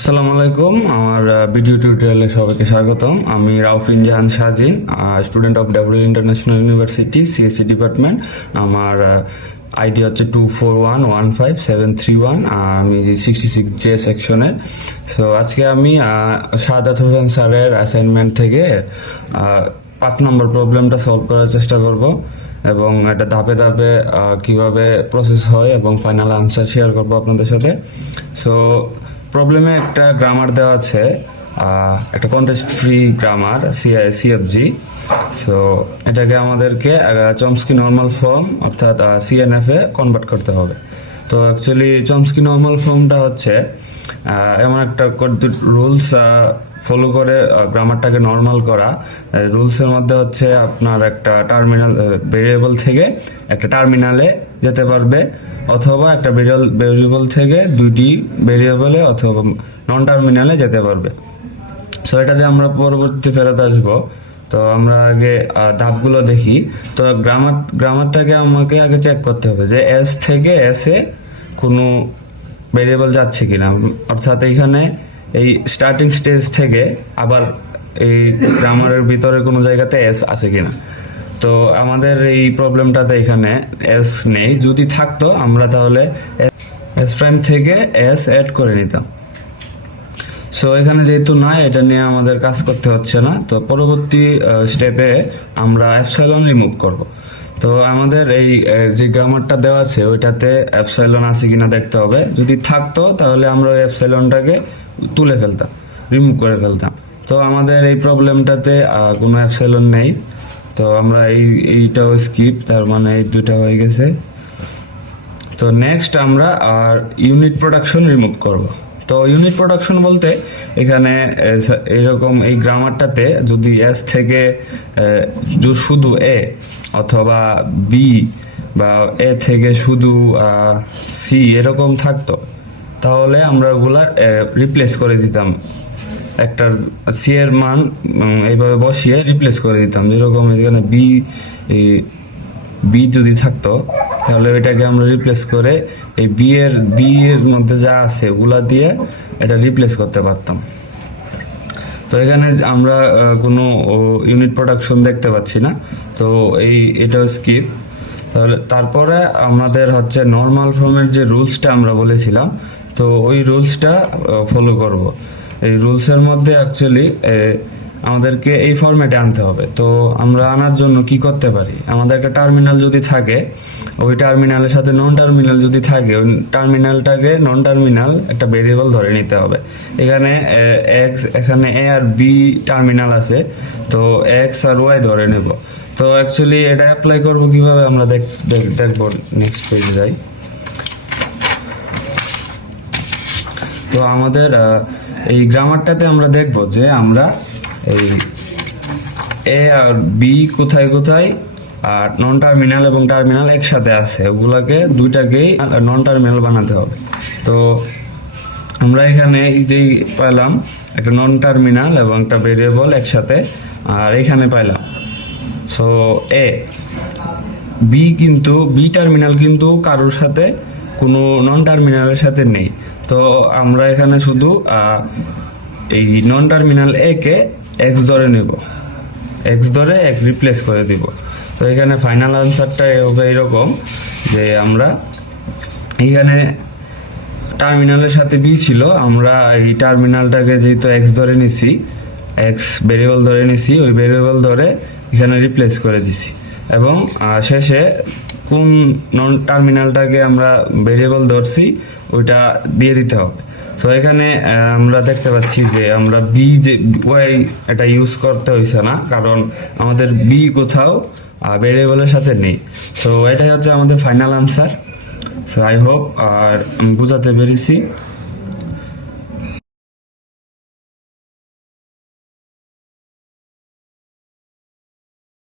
আসসালামু আলাইকুম। আমার ভিডিও টিউটোরিয়ালে সবাইকে স্বাগতম। আমি Raufin Jahan Shahzin, student of W International University, CSC department. আমার আইডি হচ্ছে 2411573 আমি 66J সেকশনের। সো আজকে আমি সাদাত হোসেন স্যারের অ্যাসাইনমেন্ট থেকে 5 নম্বর প্রবলেমটা সলভ করার চেষ্টা করব এবং এটা ধাপে ধাপে কিভাবে প্রসেস হয় এবং ফাইনাল আনসার শেয়ার করব আপনাদের সাথে। সো প্রবলেমে একটা গ্রামার দেওয়া আছে, একটা কন্টেস্ট ফ্রি গ্রামার সিএফজি। সো এটাকে আমাদেরকে চমস্কি নর্মাল ফর্ম অর্থাৎ সিএনএফ এ কনভার্ট করতে হবে। তো অ্যাকচুয়ালি চমস্কি নর্মাল ফর্মটা হচ্ছে এমন একটা রুলস ফলো করে গ্রামারটাকে নর্মাল করা। রুলসের মধ্যে হচ্ছে আপনার একটা টার্মিনাল ভেরিয়েবল থেকে একটা টার্মিনালে যেতে পারবে, অথবা একটা ভেরিয়েবল থেকে দুইটি ভেরিয়েবলে অথবা নন টার্মিনালে যেতে পারবে। সো এটাতে আমরা পরবর্তী ফেরত আসবো। তো আমরা আগে ধাপগুলো দেখি। তো গ্রামারটাকে আমাকে আগে চেক করতে হবে যে এস থেকে এস এ কোনো ভেরিয়েবল যাচ্ছে কিনা, অর্থাৎ এইখানে এই স্টার্টিং স্টেজ থেকে আবার এই গ্রামারের ভিতরে কোনো জায়গাতে এস আছে কিনা। তো আমাদের এই প্রবলেমটাতে এখানে এস নেই। যদি থাকতো আমরা তাহলে এস প্রাইম থেকে এস অ্যাড করে নিতাম। সো এখানে যেহেতু নাই, এটা নিয়ে আমাদের কাজ করতে হচ্ছে না। তো পরবর্তী স্টেপে আমরা এপসাইলন রিমুভ করব। তো আমাদের এই যে গ্রামারটা দেওয়া আছে ওইটাতে এপসাইলন আছে কিনা দেখতে হবে। যদি থাকতো তাহলে আমরা ওই এপসাইলনটাকে তুলে ফেলতাম, রিমুভ করে ফেলতাম। তো আমাদের এই প্রবলেমটাতে কোনো এপসাইলন নেই। তো আমরা এইটাও স্কিপ, তার মানে এই দুটা হয়ে গেছে। তো নেক্সট আমরা ইউনিট প্রোডাকশন রিমুভ করব। তো ইউনিট প্রোডাকশন বলতে এখানে এরকম এই গ্রামারটাতে যদি এস থেকে শুধু এ অথবা বি বা এ থেকে শুধু সি এরকম থাকতো, তাহলে আমরা ওগুলা রিপ্লেস করে দিতাম। একটা সি এর মান এইভাবে বসিয়ে রিপ্লেস করে দিতাম। যেরকম এখানে বি যদি থাকতো তাহলে এটাকে আমরা রিপ্লেস করে এই বি এর মধ্যে যা আছে ওগুলা দিয়ে এটা রিপ্লেস করতে পারতাম। তো এখানে আমরা কোনো ইউনিট প্রোডাকশন দেখতে পাচ্ছি না, তো এটাও স্কিপ। তাহলে তারপরে আমাদের হচ্ছে নর্মাল ফর্মের যে রুলসটা আমরা বলেছিলাম, তো ওই রুলসটা ফলো করব। এই রুলসের মধ্যে অ্যাকচুয়ালি আমাদেরকে এই ফরম্যাটে আনতে হবে। তো আমরা আনার জন্য কি করতে পারি, আমাদের একটা টার্মিনাল যদি থাকে, ওই টার্মিনালের সাথে নন টার্মিনাল যদি থাকে, ওই টার্মিনালটাকে নন টার্মিনাল একটা ভেরিয়েবল ধরে নিতে হবে। এখানে এ আর বি টার্মিনাল আছে, তো এক্স আর ওয়াই ধরে নেব। তো অ্যাকচুয়ালি এটা অ্যাপ্লাই করব কিভাবে আমরা দেখবো। নেক্সট পেজে যাই। তো আমাদের এই গ্রামারটাতে আমরা দেখব যে আমরা এই এ আর বি কোথায় কোথায় আর নন টার্মিনাল এবং টার্মিনাল একসাথে আছে, ওগুলাকে দুইটাকেই নন টার্মিনাল বানাতে হবে। তো আমরা এখানে এই যে পাইলাম একটা নন টার্মিনাল এবং একটা ভেরিয়েবল একসাথে, আর এখানে পাইলাম সো এ বি টার্মিনাল কিন্তু কারোর সাথে কোনো নন টার্মিনালের সাথে নেই। তো আমরা এখানে শুধু এই নন টার্মিনাল এ কে এক্স ধরে নেব, এক্স ধরে এক রিপ্লেস করে দিব। তো এখানে ফাইনাল আনসারটা হবে এরকম যে আমরা এখানে টার্মিনালের সাথে বি ছিল, আমরা এই টার্মিনালটাকে যেহেতু এক্স ধরে নিছি, এক্স ভেরিয়েবল ধরে নিছি, ওই ভেরিয়েবল ধরে এখানে রিপ্লেস করে দিছি এবং শেষে কোন নন টার্মিনালটাকে আমরা ভেরিয়েবল ধরছি ওইটা দিয়ে দিতে হবে। তো এখানে আমরা দেখতে পাচ্ছি যে আমরা বি যে ওয়াই এটা ইউজ করতে হয়েছে না, কারণ আমাদের বি কোথাও ভেরিয়েবলের সাথে নেই। সো এটাই হচ্ছে আমাদের final answer. So I hope আর আমি বুঝাতে পেরেছি।